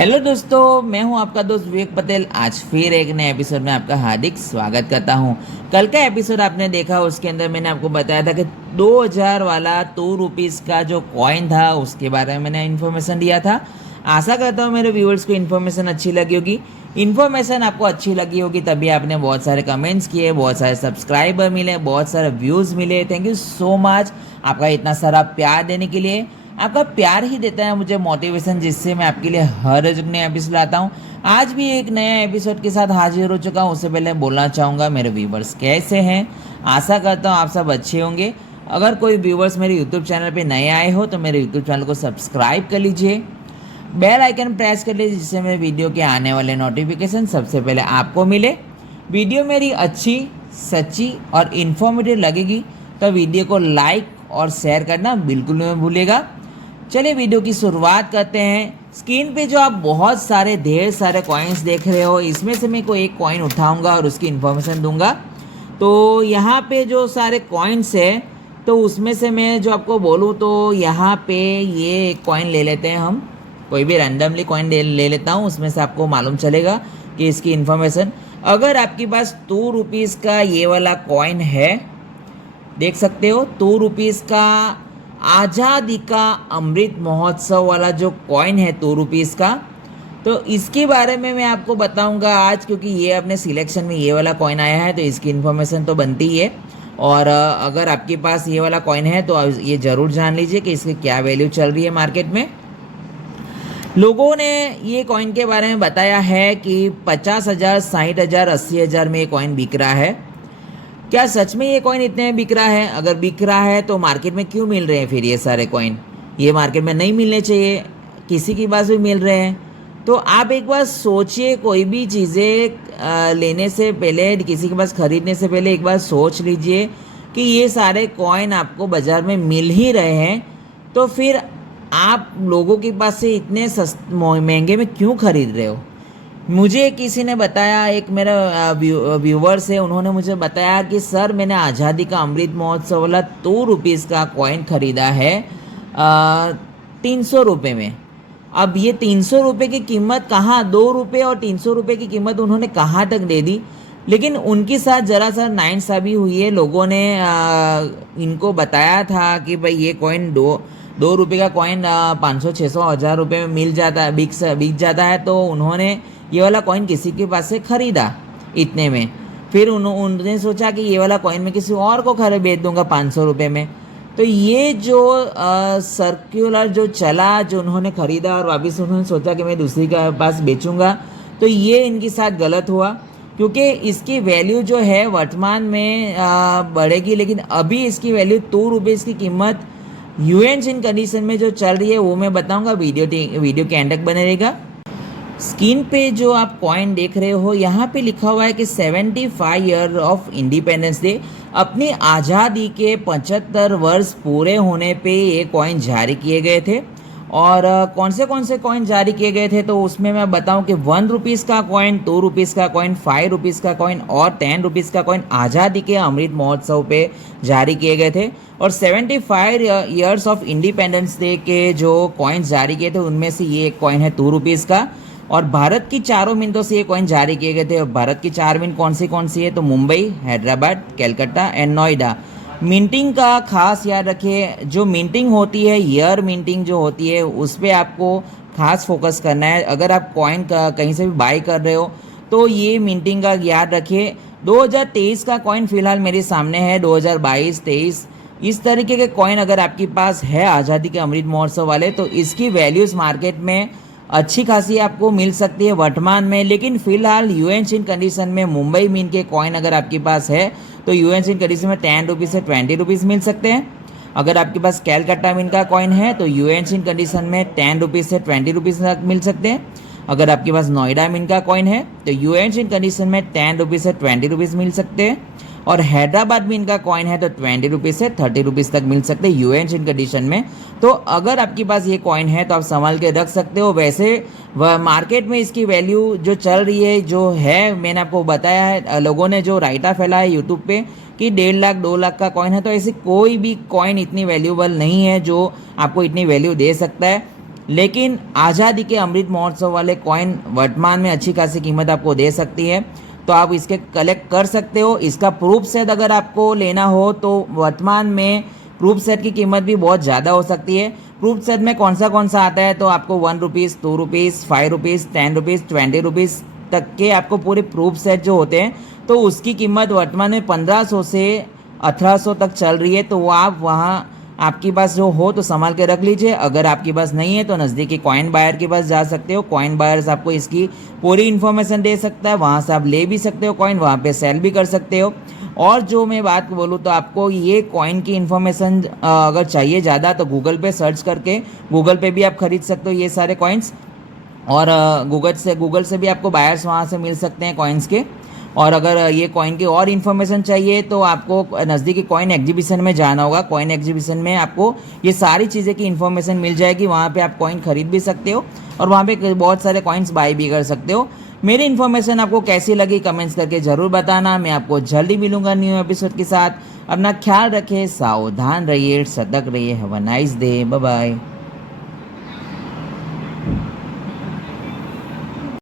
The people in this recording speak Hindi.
हेलो दोस्तों, मैं हूं आपका दोस्त विवेक पटेल। आज फिर एक नए एपिसोड में आपका हार्दिक स्वागत करता हूं। कल का एपिसोड आपने देखा, उसके अंदर मैंने आपको बताया था कि 2000 वाला 2 रुपीज़ का जो कॉइन था उसके बारे में मैंने इन्फॉर्मेशन दिया था। आशा करता हूं मेरे व्यूअर्स को इन्फॉर्मेशन अच्छी लगी होगी। इन्फॉर्मेशन आपको अच्छी लगी होगी तभी आपने बहुत सारे कमेंट्स किए, बहुत सारे सब्सक्राइबर मिले, बहुत सारे व्यूज़ मिले। थैंक यू सो मच आपका इतना सारा प्यार देने के लिए। आपका प्यार ही देता है मुझे मोटिवेशन, जिससे मैं आपके लिए हर रोज नया एपिसोड लाता हूँ। आज भी एक नया एपिसोड के साथ हाजिर हो चुका हूँ। उससे पहले बोलना चाहूँगा मेरे व्यूवर्स कैसे हैं। आशा करता हूँ आप सब अच्छे होंगे। अगर कोई व्यूवर्स मेरे यूट्यूब चैनल पे नए आए हो तो मेरे यूट्यूब चैनल को सब्सक्राइब कर लीजिए, बेल आइकन प्रेस कर लीजिए, जिससे मेरे वीडियो के आने वाले नोटिफिकेशन सबसे पहले आपको मिले। वीडियो मेरी अच्छी, सच्ची और इन्फॉर्मेटिव लगेगी तो वीडियो को लाइक और शेयर करना बिल्कुल नहीं भूलिएगा। चलिए वीडियो की शुरुआत करते हैं। स्क्रीन पे जो आप बहुत सारे ढेर सारे कॉइन्स देख रहे हो, इसमें से मैं कोई एक कॉइन उठाऊंगा और उसकी इन्फॉर्मेशन दूंगा। तो यहाँ पे जो सारे कॉइन्स है, तो उसमें से मैं जो आपको बोलूँ तो यहाँ पे ये एक कॉइन ले लेते हैं। हम कोई भी रैंडमली कॉइन ले लेता हूँ, उसमें से आपको मालूम चलेगा कि इसकी इन्फॉर्मेशन। अगर आपके पास 2 रुपीज़ का ये वाला कॉइन है, देख सकते हो 2 रुपीज़ का आज़ादी का अमृत महोत्सव वाला जो कॉइन है 2 रुपीज़ का, तो इसके बारे में मैं आपको बताऊंगा आज, क्योंकि ये अपने सिलेक्शन में ये वाला कॉइन आया है तो इसकी इन्फॉर्मेशन तो बनती ही है। और अगर आपके पास ये वाला कॉइन है तो ये ज़रूर जान लीजिए कि इसकी क्या वैल्यू चल रही है मार्केट में। लोगों ने ये कॉइन के बारे में बताया है कि 50,000, 60,000, 80,000 में ये कॉइन बिक रहा है। क्या सच में ये कॉइन इतने में बिक रहा है? अगर बिक रहा है तो मार्केट में क्यों मिल रहे हैं फिर ये सारे कॉइन? ये मार्केट में नहीं मिलने चाहिए, किसी के पास भी मिल रहे हैं। तो आप एक बार सोचिए, कोई भी चीज़ें लेने से पहले, किसी के पास खरीदने से पहले एक बार सोच लीजिए कि ये सारे कॉइन आपको बाज़ार में मिल ही रहे हैं, तो फिर आप लोगों के पास से इतने महंगे में क्यों खरीद रहे हो? मुझे किसी ने बताया, एक मेरा व्यूवर्स है, उन्होंने मुझे बताया कि सर मैंने आज़ादी का अमृत महोत्सव वाला 2 रुपीज़ का कॉइन ख़रीदा है 300 रुपये में। अब ये 300 रुपये की कीमत कहाँ, 2 रुपये और 300 रुपये की कीमत उन्होंने कहाँ तक दे दी। लेकिन उनके साथ ज़रा सा नाइंसाफ़ी हुई है। लोगों ने इनको बताया था कि भाई ये कॉइन दो रुपये का कॉइन 500, 600, 1000 रुपये में मिल जाता है, बिक जाता है। तो उन्होंने ये वाला कॉइन किसी के पास से ख़रीदा इतने में। फिर उन्होंने सोचा कि ये वाला कॉइन मैं किसी और को बेच दूंगा 500 रुपये में। तो ये जो सर्कुलर जो चला, जो उन्होंने ख़रीदा और वापस उन्होंने सोचा कि मैं दूसरी के पास बेचूंगा, तो ये इनके साथ गलत हुआ। क्योंकि इसकी वैल्यू जो है वर्तमान में बढ़ेगी, लेकिन अभी इसकी वैल्यू 2 रुपीज़ की कीमत यूएन इन कंडीशन में जो चल रही है वो मैं बताऊंगा। वीडियो के एंड तक बने रहेगा। स्क्रीन पे जो आप कॉइन देख रहे हो, यहाँ पे लिखा हुआ है कि 75 ईयर ऑफ इंडिपेंडेंस डे, अपनी आज़ादी के 75 वर्ष पूरे होने पे ये कॉइन जारी किए गए थे। और कौन से कॉइन जारी किए गए थे, तो उसमें मैं बताऊं कि 1 रुपीज़ का कॉइन, 2 रुपीज़ का कॉइन, 5 रुपीज़ का कॉइन और 10 रुपीज़ का कॉइन आज़ादी के अमृत महोत्सव पे जारी किए गए थे। और 75 ईयर्स ऑफ इंडिपेंडेंस डे के जो कॉइन्स जारी किए थे उनमें से ये एक कॉइन है 2 रुपीज़ का। और भारत की 4 मिनटों से ये कॉइन जारी किए गए थे। और भारत की 4 मिनट कौन सी है, तो मुंबई, हैदराबाद, कलकत्ता एंड नोएडा। मिंटिंग का खास याद रखिए, जो मिंटिंग होती है, ईयर मिंटिंग जो होती है, उस पर आपको खास फोकस करना है। अगर आप कॉइन कहीं से भी बाई कर रहे हो तो ये मिंटिंग का याद रखिए। 2023 का कॉइन फिलहाल मेरे सामने है, 2022, 23 इस तरीके के कॉइन अगर आपके पास है आज़ादी के अमृत महोत्सव वाले, तो इसकी वैल्यूज़ मार्केट में अच्छी खासी आपको मिल सकती है वर्तमान में। लेकिन फिलहाल यूएन इन कंडीशन में मुंबई मिंट के कॉइन अगर आपके पास है तो यूएन इन कंडीशन में 10 रुपीज़ से 20 रुपीज़ मिल सकते हैं। अगर आपके पास कैलकाटा मिंट का कॉइन है तो यूएन इन कंडीशन में 10 रुपीज़ से 20 रुपीज़ तक मिल सकते हैं। अगर आपके पास नोएडा मिंट का कॉइन है तो यूएन इन कंडीशन में 10 रुपीज़ से 20 रुपीज़ मिल सकते हैं। और हैदराबाद में इनका कॉइन है तो 20 रुपीज़ से 30 रुपीज़ तक मिल सकते हैं यूएन इन कंडीशन में। तो अगर आपके पास ये कॉइन है तो आप संभाल के रख सकते हो। वैसे मार्केट में इसकी वैल्यू जो चल रही है, जो है, मैंने आपको बताया है, लोगों ने जो राइटा फैला है यूट्यूब पे कि 1.5 लाख 2 लाख का कॉइन है, तो ऐसी कोई भी कॉइन इतनी वैल्यूबल नहीं है जो आपको इतनी वैल्यू दे सकता है। लेकिन आज़ादी के अमृत महोत्सव वाले कॉइन वर्तमान में अच्छी खासी कीमत आपको दे सकती है, तो आप इसके कलेक्ट कर सकते हो। इसका प्रूफ सेट अगर आपको लेना हो तो वर्तमान में प्रूफ सेट की कीमत भी बहुत ज़्यादा हो सकती है। प्रूफ सेट में कौन सा आता है, तो आपको 1 rupees, 2 rupees, 5 rupees, 10 rupees, 20 rupees तक के आपको पूरे प्रूफ सेट जो होते हैं, तो उसकी कीमत वर्तमान में 1500 से 1800 तक चल रही है। तो वो आप वहाँ आपके पास जो हो तो संभाल के रख लीजिए। अगर आपके पास नहीं है तो नज़दीकी कॉइन बायर के पास जा सकते हो। कॉइन बायर्स आपको इसकी पूरी इन्फॉर्मेशन दे सकता है, वहाँ से आप ले भी सकते हो कॉइन, वहाँ पे सेल भी कर सकते हो। और जो मैं बात बोलूँ तो आपको ये कॉइन की इन्फॉर्मेशन अगर चाहिए ज़्यादा तो गूगल पे सर्च करके गूगल पे भी आप खरीद सकते हो ये सारे कॉइन्स। और गूगल से भी आपको बायर्स वहाँ से मिल सकते हैं कॉइन्स के। और अगर ये कॉइन की और इन्फॉर्मेशन चाहिए तो आपको नज़दीकी कॉइन एग्जीबिशन में जाना होगा। कॉइन एग्जीबिशन में आपको ये सारी चीज़ें की इन्फॉर्मेशन मिल जाएगी। वहाँ पे आप कॉइन खरीद भी सकते हो और वहाँ पे बहुत सारे कॉइन्स बाय भी कर सकते हो। मेरी इन्फॉर्मेशन आपको कैसी लगी कमेंट्स करके ज़रूर बताना। मैं आपको जल्दी मिलूंगा न्यू एपिसोड के साथ। अपना ख्याल रखें, सावधान रहिए, सतर्क रहिए। Have a nice day, bye bye.